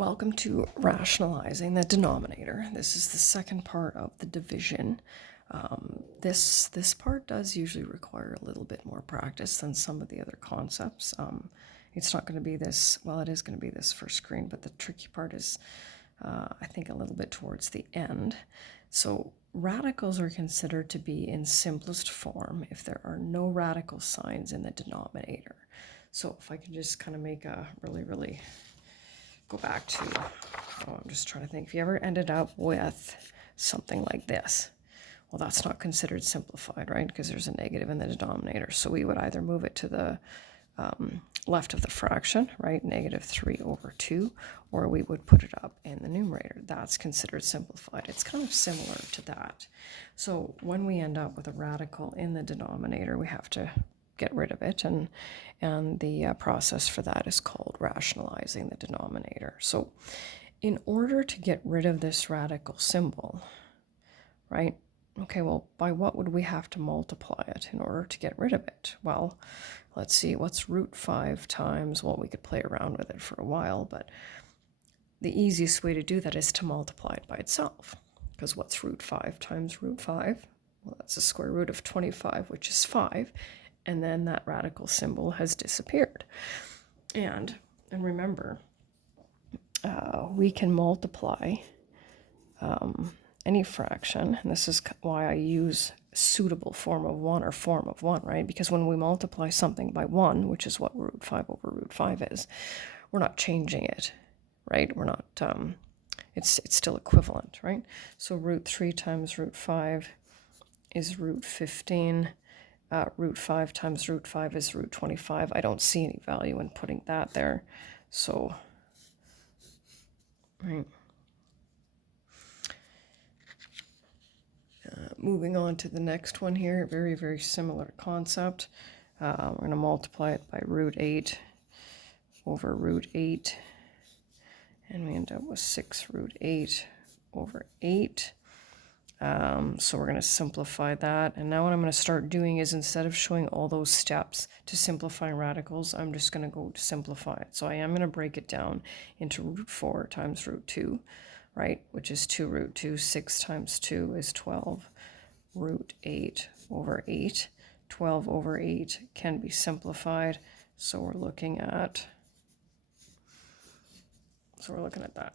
Welcome to Rationalizing the Denominator. This is the second part of the division. This part does usually require a little bit more practice than some of the other concepts. It's not going to be this, well, it is going to be this first screen, but the tricky part is, I think, a little bit towards the end. So radicals are considered to be in simplest form if there are no radical signs in the denominator. So if I can just kind of make a really go back to, I'm just trying to think, if you ever ended up with something like this, well, that's not considered simplified, right? Because there's a negative in the denominator. So we would either move it to the left of the fraction, right, -3/2, or we would put it up in the numerator. That's considered simplified. It's kind of similar to that. So when we end up with a radical in the denominator, we have to get rid of it, and the process for that is called rationalizing the denominator. So in order to get rid of this radical symbol, right, okay, well, by what would we have to multiply it in order to get rid of it? Well, let's see, what's √5 times, well, we could play around with it for a while, but the easiest way to do that is to multiply it by itself, because what's √5 times √5? Well, that's the square root of 25, which is 5, and then that radical symbol has disappeared. And remember, we can multiply any fraction, and this is why I use suitable form of 1 or form of 1, right? Because when we multiply something by 1, which is what √5/√5 is, we're not changing it, right? We're not, it's still equivalent, right? So √3 times √5 is √15. √5 times √5 is √25. I don't see any value in putting that there. So, right. Moving on to the next one here, very similar concept. We're going to multiply it by √8 over √8, and we end up with 6√8/8. So we're going to simplify that. And now what I'm going to start doing is, instead of showing all those steps to simplify radicals, I'm just going to go to simplify it. So I am going to break it down into √4 times √2, right, which is 2√2. 6 times 2 is 12. √8/8. 12/8 can be simplified. So we're looking at that.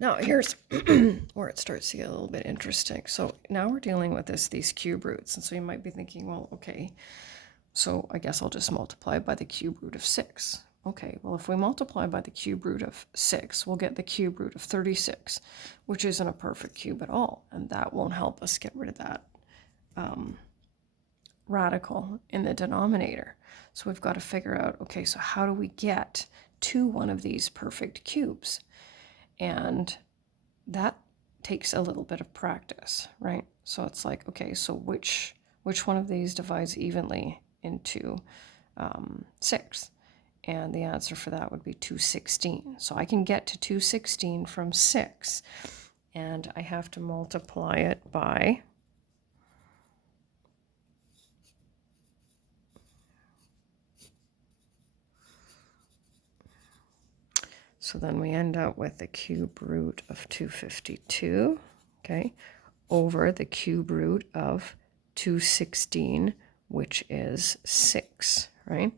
Now here's where it starts to get a little bit interesting. So now we're dealing with these cube roots. And so you might be thinking, well, okay, so I guess I'll just multiply by the cube root of 6. Okay, well, if we multiply by the cube root of 6, we'll get the cube root of 36, which isn't a perfect cube at all. And that won't help us get rid of that radical in the denominator. So we've got to figure out, okay, so how do we get to one of these perfect cubes? And that takes a little bit of practice, right? So it's like, okay, so which one of these divides evenly into 6? And the answer for that would be 216. So I can get to 216 from 6, and I have to multiply it by so then we end up with the cube root of 252, okay, over the cube root of 216, which is 6, right?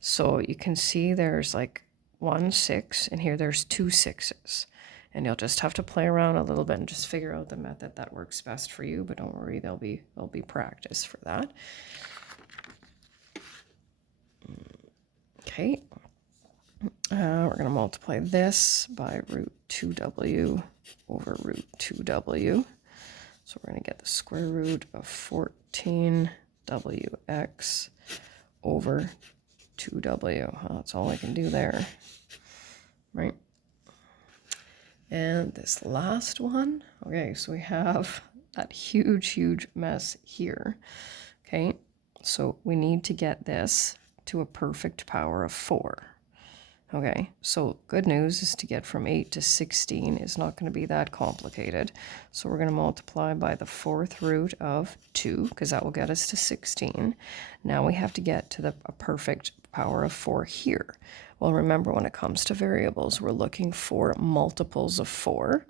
So you can see there's like 1 6, and here there's 2 6s. And you'll just have to play around a little bit and just figure out the method that works best for you. But don't worry, there'll be practice for that. Okay. We're going to multiply this by √2w over √2w. So we're going to get the square root of 14wx over 2w. Well, that's all I can do there, right? And this last one, okay, so we have that huge mess here, okay? So we need to get this to a perfect power of 4. Okay, so good news is to get from 8 to 16 is not going to be that complicated. So we're going to multiply by the 4th root of 2, because that will get us to 16. Now we have to get to a perfect power of 4 here. Well, remember, when it comes to variables, we're looking for multiples of 4.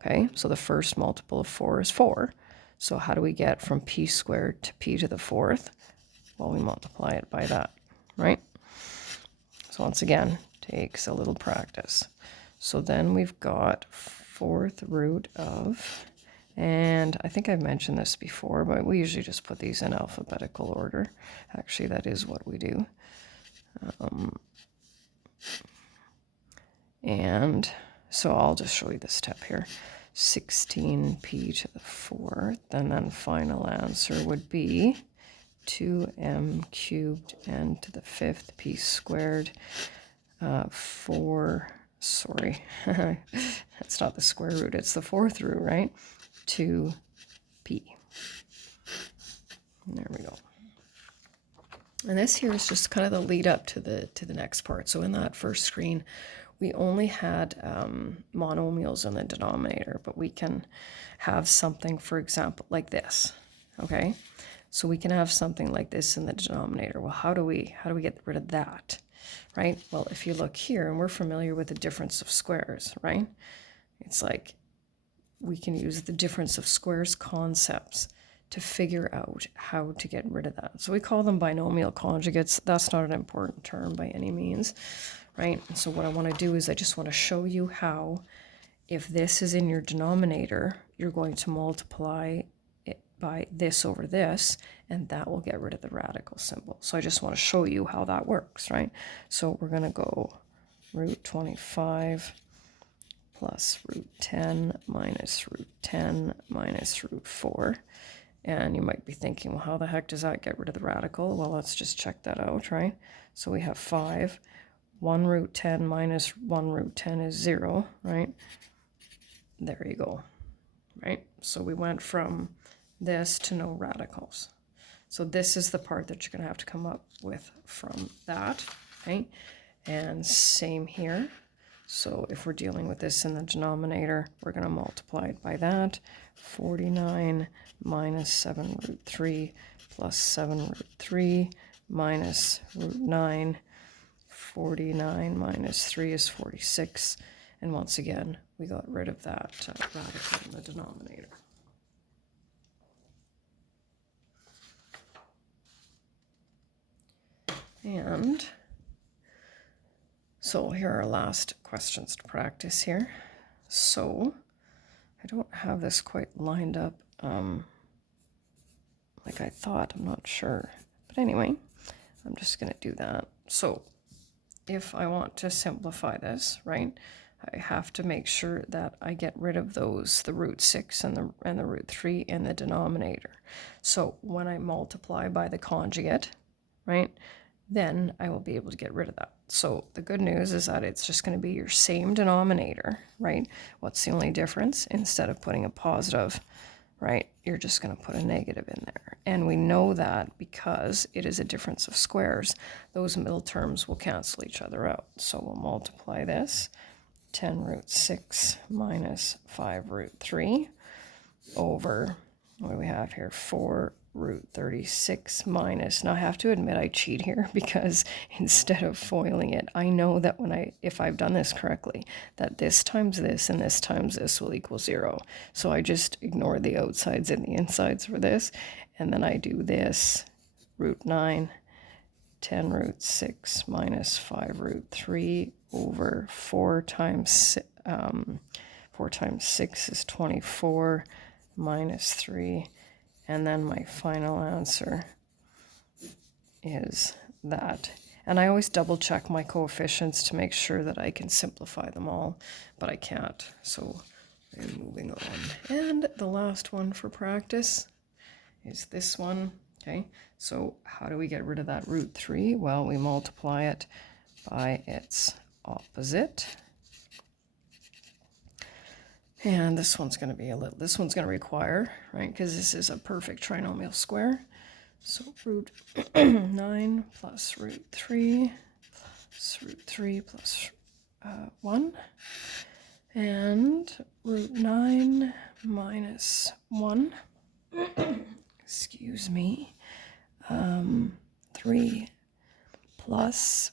Okay, so the first multiple of 4 is 4. So how do we get from p squared to p to the 4th? Well, we multiply it by that, right? So once again, takes a little practice. So then we've got 4th root of, and I think I've mentioned this before, but we usually just put these in alphabetical order. Actually, that is what we do. And so I'll just show you the step here. 16p to the 4th, and then final answer would be 2m cubed n to the 5th p squared 4, sorry, that's not the square root, it's the 4th root, right? 2p. There we go. And this here is just kind of the lead up to the next part. So in that first screen, we only had monomials in the denominator, but we can have something, for example, like this. Okay, so we can have something like this in the denominator. Well, how do we get rid of that, right? Well, if you look here, and we're familiar with the difference of squares, right? It's like we can use the difference of squares concepts to figure out how to get rid of that. So we call them binomial conjugates. That's not an important term by any means, right? And so what I want to do is I just want to show you how, if this is in your denominator, you're going to multiply it by this over this, and that will get rid of the radical symbol. So I just want to show you how that works, right? So we're going to go root 25 plus root 10 minus root 10 minus root 4. And you might be thinking, well, how the heck does that get rid of the radical? Well, let's just check that out, right? So we have 5. 1 root 10 minus 1 root 10 is 0, right? There you go, right? So we went from this to no radicals. So this is the part that you're going to have to come up with from that, right? And same here. So if we're dealing with this in the denominator, we're going to multiply it by that. 49 minus 7 root 3 plus 7 root 3 minus root 9. 49 minus 3 is 46. And once again, we got rid of that radical in the denominator. And so here are our last questions to practice here. So I don't have this quite lined up like I thought. I'm not sure. But anyway, I'm just going to do that. So if I want to simplify this, right, I have to make sure that I get rid of those, the root 6 and the root 3 in the denominator. So when I multiply by the conjugate, right, then I will be able to get rid of that. So the good news is that it's just going to be your same denominator, right? What's the only difference? Instead of putting a positive, right, you're just going to put a negative in there. And we know that because it is a difference of squares, those middle terms will cancel each other out. So we'll multiply this, 10 root 6 minus 5 root 3 over, what do we have here, 4 root 36 minus, now I have to admit I cheat here because instead of foiling it, I know that if I've done this correctly, that this times this and this times this will equal 0. So I just ignore the outsides and the insides for this, and then I do this, root 9, 10 root 6 minus 5 root 3 over 4 times 6 is 24 minus 3. And then my final answer is that. And I always double check my coefficients to make sure that I can simplify them all, but I can't. So I'm moving on. And the last one for practice is this one. Okay, so how do we get rid of that root 3? Well, we multiply it by its opposite. And this one's going to be this one's going to require, right, because this is a perfect trinomial square. So root 9 plus root 3 plus root 3 plus 1. And root 9 minus 1. Excuse me. 3 plus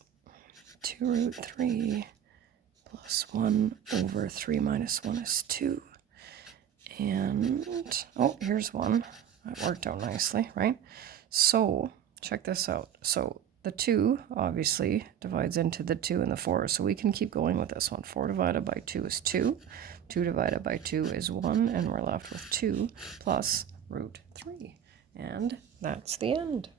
2 root 3 plus 1 over 3 minus 1 is 2. And, oh, here's 1. That worked out nicely, right? So, check this out. So, the 2 obviously divides into the 2 and the 4. So, we can keep going with this one. 4 divided by 2 is 2. 2 divided by 2 is 1. And we're left with 2 plus root 3. And that's the end.